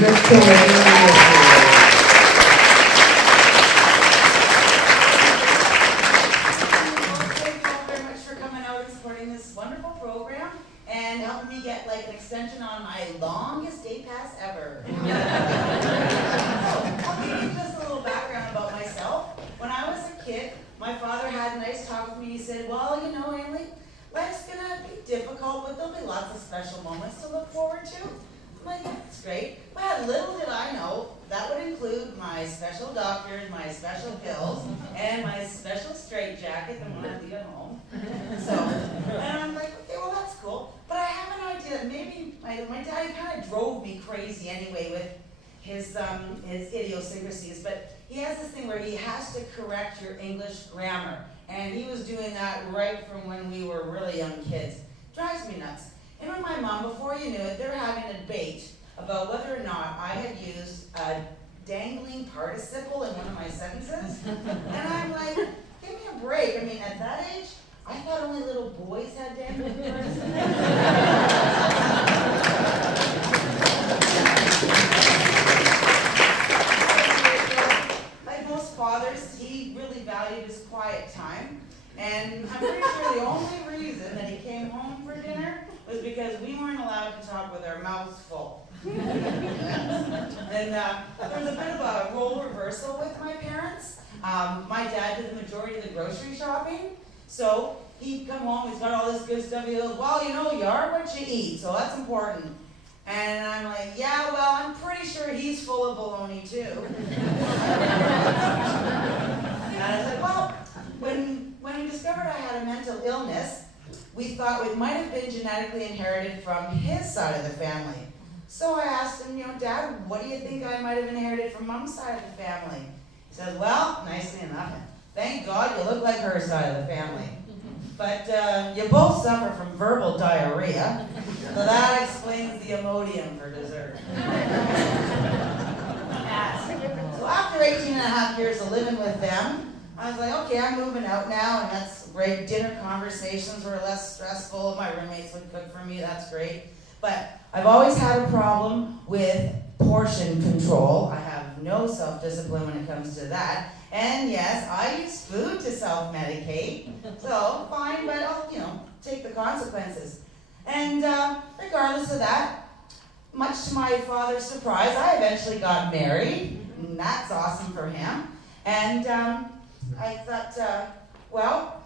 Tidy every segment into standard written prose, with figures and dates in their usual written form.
Let's go ahead. Thank you all very much for coming out and supporting this wonderful program and helping me get like an extension on my longest day pass ever. So, I'll give you just a little background about myself. When I was a kid, my father had a nice talk with me. He said, well, you know, Annalee, life's gonna be difficult, but there'll be lots of special moments to look forward to. I'm like, that's great. But little did I know, that would include my special doctors, my special pills, and my special straitjacket, the one I leave at home. So, and I'm like, okay, well that's cool. But I have an idea that maybe my dad kind of drove me crazy anyway with his idiosyncrasies. But he has this thing where he has to correct your English grammar. And he was doing that right from when we were really young kids. Drives me nuts. Him and my mom, before you knew it, they were having a debate about whether or not I had used a dangling participle in one of my sentences. And I'm like, give me a break. I mean, at that age, I thought only little boys had dangling participles. Like most fathers, he really valued his quiet time. And I'm pretty sure the only reason that he came home for dinner was because we weren't allowed to talk with our mouths full. And there was a bit of a role reversal with my parents. My dad did the majority of the grocery shopping. So he'd come home, he's got all this good stuff. He goes, well, you know, you are what you eat, so that's important. And I'm like, yeah, well, I'm pretty sure he's full of baloney too. And I was like, well, when we discovered I had a mental illness, we thought it might have been genetically inherited from his side of the family. So I asked him, you know, Dad, what do you think I might have inherited from Mom's side of the family? He says, well, nicely enough, thank God you look like her side of the family. But you both suffer from verbal diarrhea, so that explains the Imodium for dessert. So after 18 and a half years of living with them, I was like, okay, I'm moving out now, and that's great. Dinner conversations were less stressful. My roommates would cook for me, that's great. But I've always had a problem with portion control. I have no self-discipline when it comes to that. And yes, I use food to self-medicate. So, fine, but I'll, you know, take the consequences. And regardless of that, much to my father's surprise, I eventually got married. And that's awesome for him. And I thought, well,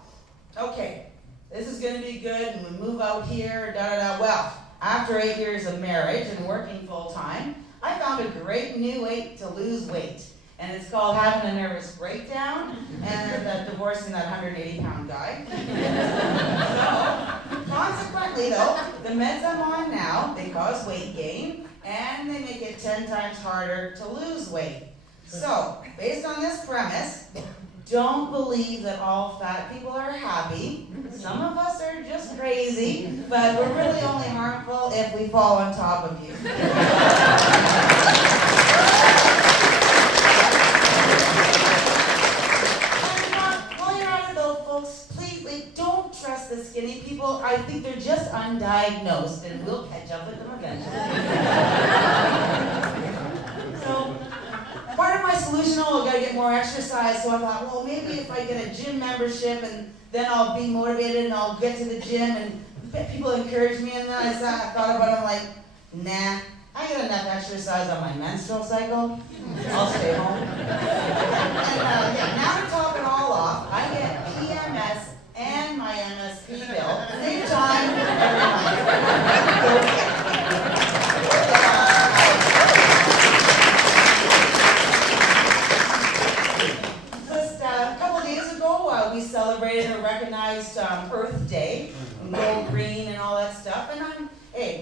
okay, this is going to be good, and we move out here, da-da-da. Well, after 8 years of marriage and working full-time, I found a great new way to lose weight. And it's called having a nervous breakdown and divorcing that 180-pound guy. So, consequently, though, the meds I'm on now, they cause weight gain, and they make it 10 times harder to lose weight. So, based on this premise, don't believe that all fat people are happy. Some of us are just crazy, but we're really only harmful if we fall on top of you. And while you're at it though, folks, please don't trust the skinny people. I think they're just undiagnosed, and we'll catch up with them eventually. So, part of my solution, I gotta get more exercise, so I thought, well, maybe if I get a gym membership, and then I'll be motivated, and I'll get to the gym, and people encourage me, and then I thought about it, I'm like, nah, I get enough exercise on my menstrual cycle, I'll stay home. And yeah, now to top it all off, I get PMS and my MSP bill, same time, every month. We celebrated a recognized Earth Day, and gold, green, and all that stuff. And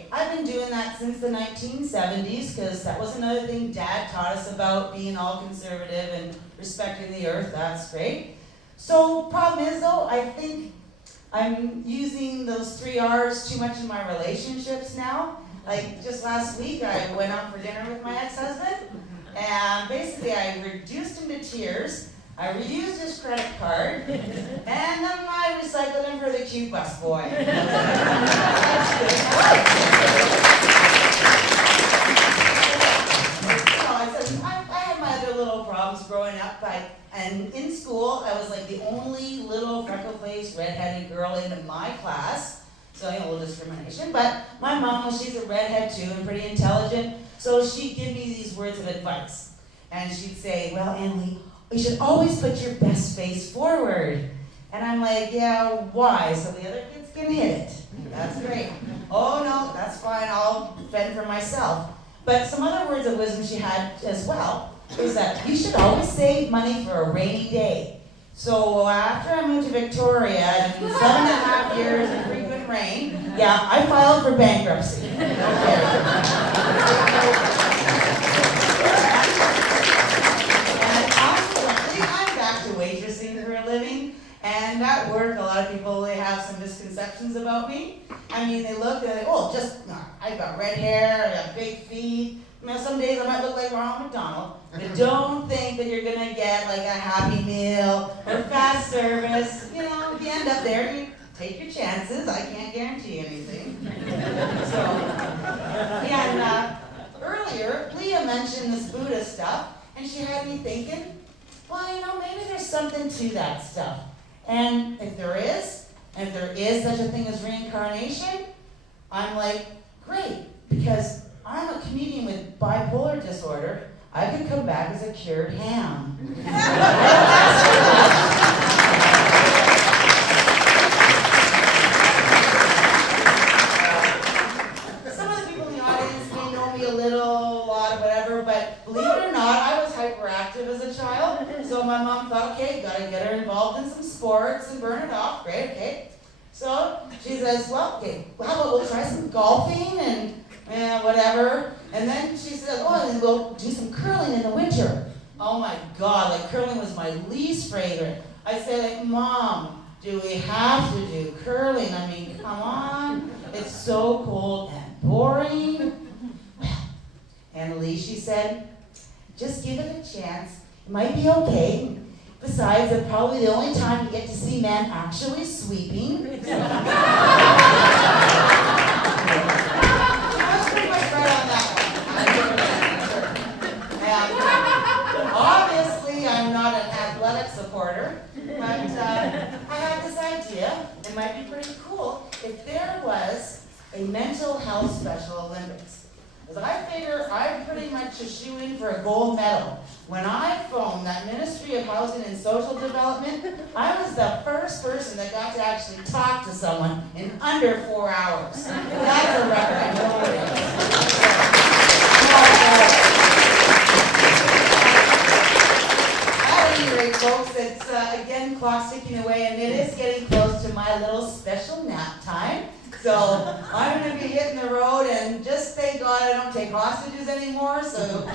I've been doing that since the 1970s, because that was another thing Dad taught us about, being all conservative and respecting the earth. That's great. So, problem is though, I think I'm using those 3 R's too much in my relationships now. Like just last week, I went out for dinner with my ex-husband, and basically I reduced him to tears. I reused his credit card, and then I recycled him for the cute busboy. That's good. up, and in school, I was like the only little freckle-faced, redheaded girl in my class. So, a little discrimination. But my mom, well, she's a redhead too and pretty intelligent. So she'd give me these words of advice. And she'd say, well, Annalee, you should always put your best face forward. And I'm like, yeah, why? So the other kids can hit it. That's great. Oh, no, that's fine. I'll fend for myself. But some other words of wisdom she had as well is that you should always save money for a rainy day. So after I moved to Victoria, and 7.5 years of frequent rain, yeah, I filed for bankruptcy. And consequently, I'm back to waitressing for a living. And at work, a lot of people, they have some misconceptions about me. I mean, they look, they're like, oh, I've got red hair, I got big feet. Some days I might look like Ronald McDonald, but don't think that you're gonna get like a Happy Meal or fast service. If you end up there, you take your chances. I can't guarantee anything. And earlier, Leah mentioned this Buddha stuff, and she had me thinking, well, maybe there's something to that stuff. And if there is such a thing as reincarnation, I'm like, great, because I'm a comedian with bipolar disorder. I could come back as a cured ham. Some of the people in the audience may know me a lot, whatever, but believe it or not, I was hyperactive as a child. So my mom thought, okay, gotta get her involved in some sports and burn it off. Great, okay. So she says, well, okay, how about we'll try some golfing and whatever. And then she says, oh, and we'll do some curling in the winter. Oh my God, curling was my least favorite. I said, Mom, do we have to do curling? I mean, come on. It's so cold and boring. Well, Annalee, she said, just give it a chance. It might be okay. Besides, it's probably the only time you get to see men actually sweeping. Obviously, I'm not an athletic supporter, but I had this idea. It might be pretty cool if there was a mental health Special Olympics. Because I figure I'm pretty much a shoe-in for a gold medal. When I phoned that Ministry of Housing and Social Development, I was the first person that got to actually talk to someone in under 4 hours. That's a record. I know it is. At any rate, folks, it's again clock ticking away, and it is getting close to my little special nap time. So I'm going to be hitting the road, and just thank God I don't take hostages anymore, so